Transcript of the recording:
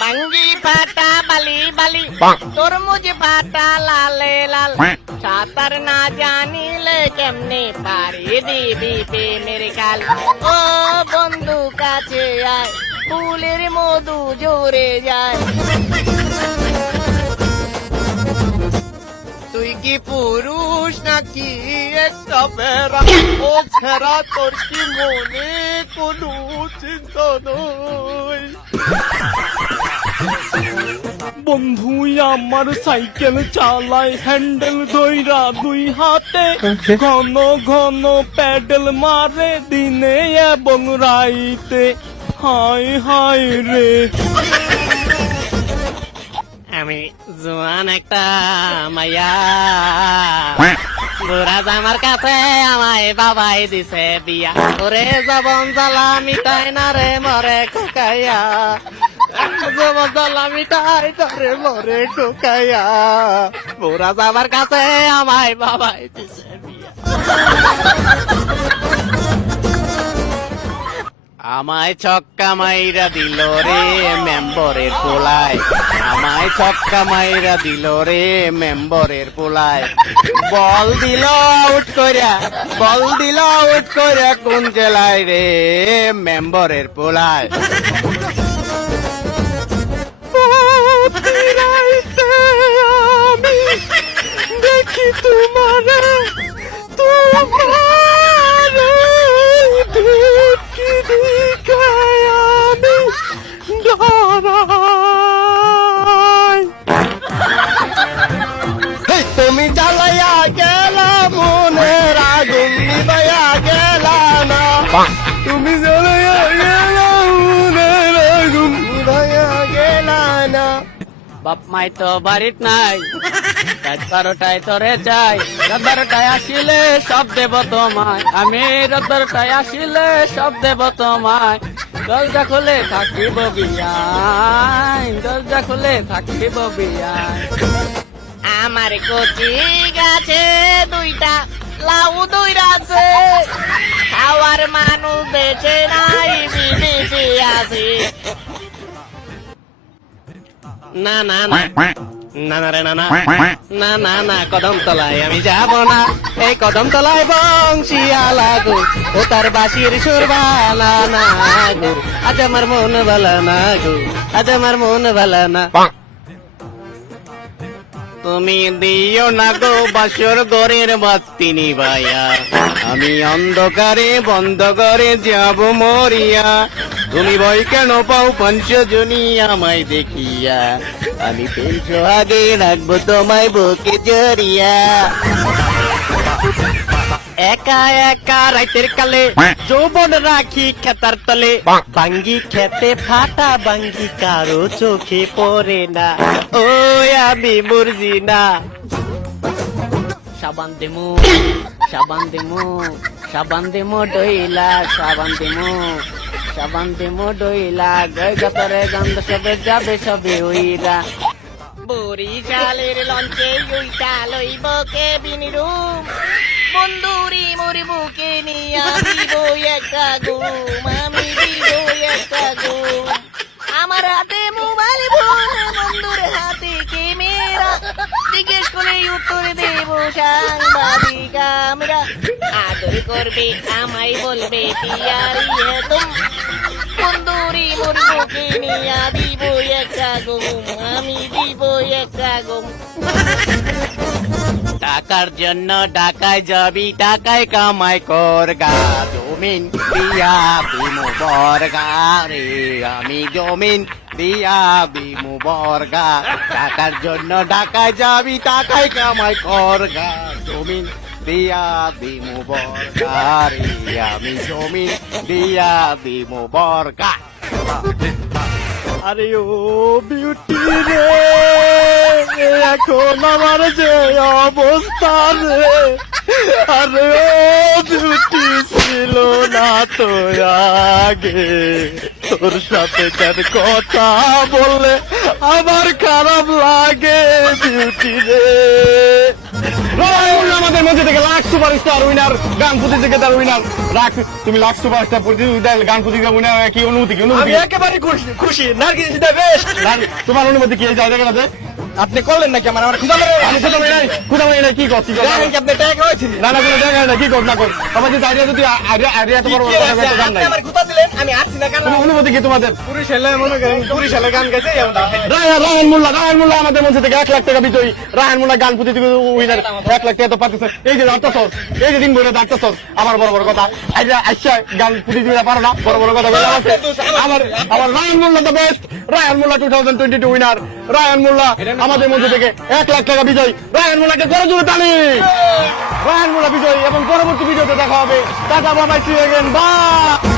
বাঙ্গি ফাটা বালি বালি তরমুজ ফাটা লালে লাল সাঁতার না জানিলে কেমনে পারি দিবি প্রেমের কাল ও বন্ধু কাছে আয় ফুলের মধু জোরে যায় তুই কি পুরুষ নাকি একটা বেড়া ও ছেড়া তোর কি মনে কোনো চিন্তা নয় বন্ধু আমার সাইকেল চালায় হ্যান্ডেল ধইরা দুই হাতে ঘন ঘন প্যাডেল মারে দিনে এবং রাইতে হায় হায় রে আমি জোয়ান একটা মাইয়া বুড়া আমার কাছে আমায় বাবাই দিছে বিয়া ওরে জবন জ্বালা মিটাই না রে মরে খোকাইয়া জবন জ্বালা মিটাই ধরে মরে ঠোকাইয়া বুড়া আমার কাছে আমায় বাবাই দিছে বিয়া আমায় ছক্কা মাইরা দিল রে মেম্বরের পোলায় আমায় ছক্কা মাইরা দিল রে মেম্বরের পোলায় বল দিল আউট কইরা কোন জেলায় রে মেম্বরের পোলায় আমি দেখি তোমার তুমি জ্বালাইয়া গেলা মনের আগুন নিবাইয়া গেলা না তুমি জ্বালাইয়া গেলা মনের আগুন নিবাইয়া গেলা না বাপ মাই তো বাড়িত নাই রাত 12টায় তোরে চাই রাত 12টায় আসিলে সব দেব তোমায় আমি রাত 12টায় আসিলে সব দেব তোমায় দরজা খুলে থাকিব বিয়াই দরজা খুলে থাকিব বিয়াই আমার কচি গাছে দুইটা লাউ দইরাছে খাওয়ার মানুষ বেঁচে নাই বিদেশে আছে না না না না না রে না না না না না কদম তলায় আমি যাব না এই কদম তলায় বংশিয়ালা গো ও তার বাঁশির সুর বালা না গো আজ আমার মন বালা না গো আজ আমার মন বালা না তুমি দিও না গো বাসর ঘরের বাতি নিভাইয়া আমি অন্ধকারে বন্ধ করে যাব মরিয়া তুমি ভয় কেন পাও পঞ্চজনী আমায় দেখিয়া আমি পেঞ্চ আগে রাখবো তোমায় বুকে জড়িয়া একা একা রাইতের কালে যৌবন রাখি খেতার তলে বাঙ্গি খেতে ফাটা বাঙ্গি কারো চোখে পড়ে না ও আমি মুরজি না সাবান দেমু সাবান দেমু সাবান দেমু ডইলা সাবান দেমু ডইলা গয় গতরে গন্ধ সবে যাবে সবে উইরা বরিশালের লঞ্চে উইটা লইব কেবিন রুম বন্ধুরি মোর বুকে নিয়া দিব একটা ঘুম আমি দিব একটা ঘুম আমার হাতে মোবাইল ফোন বন্ধুর হাতে ক্যামেরা জিজ্ঞেস করে উত্তর দেব সাংবাদিক আমরা আদর করবে আমায় বলবে পিয়ারি হে তুম বন্ধুরি মোর বুকে নিয়া দিব একটা ঘুম আমি দিব একটা ঘুম টাকার জন্য ঢাকায় যাবি টাকায় কামাই করগা জমিন দিয়া বিমু বর্গা রে আমি জমিন দিয়া বিমু বর্গা টাকার জন্য ঢাকায় যাবি টাকায় কামাই করগা জমিন দিয়া বিমু বর্গা রে আমি জমিন দিয়া বিমু বর্গা আরে ও বিউটি রে এখন আমার যে অবস্থা রে আরে ও বিউটি ছিল না তো আগে তোর সাথে কেন কথা বললে আমার খারাপ লাগে বিউটি রে রায়হান মোল্লা আমাদের মধ্যে থেকে লাখ সুপারস্টার উইনার, গান প্রতিযোগিতার উইনার। রাখ, তুমি লাখ সুপারস্টার প্রতিযোগিতার গান প্রতিযোগিতা উইনার, কি অনুভূতি? কি অনুভূতি? আমি একেবারে খুশি নার্গিস দা বেস্ট। তোমার অনুভূতি কি? এই জায়গা আছে আপনি করলেন নাকি আমার খুঁজা মেরে? আমি কোথাও নাই কি করছি? দেখেন কি আপনি ট্যাগ হয়েছিল? না না, কোনো জায়গা না, কি কর না কর। আমার যদি আইডিয়া, যদি আইডিয়া তোমার কি আছে? গান নাই। আপনি আমার খুঁজা দিলেন, আমি আসছি না কেন? তোমার অনুভূতি কি তোমাদের? পুরিশালে মনে করেন পুরিশালে গান গাইছে রায়হান মোল্লা আমাদের মধ্যে থেকে 1 লাখ টাকা বিজয়ী। রায়হান মোল্লা গান প্রতিযোগিতা উইনার, 1 লাখ টাকা তো পাচ্ছে। এই যে ডাক্তার সর, এই যে দিন ভরে ডাক্তার সর, আমার বড় বড় কথা আচ্ছা গান প্রতিযোগিতা পারো না, বড় বড় কথা বললাম। আমার Raihan Molla the best. Raihan Molla 2022 winner. Raihan Molla আমাদের মধ্যে থেকে 1 লাখ টাকা বিজয়ী। রায়হান মোল্লাকে জোরে জোরে টানি। রায়হান মোল্লা বিজয়ী, এবং পরবর্তী ভিডিওতে দেখা হবে। Tata, bye bye, see you again, by.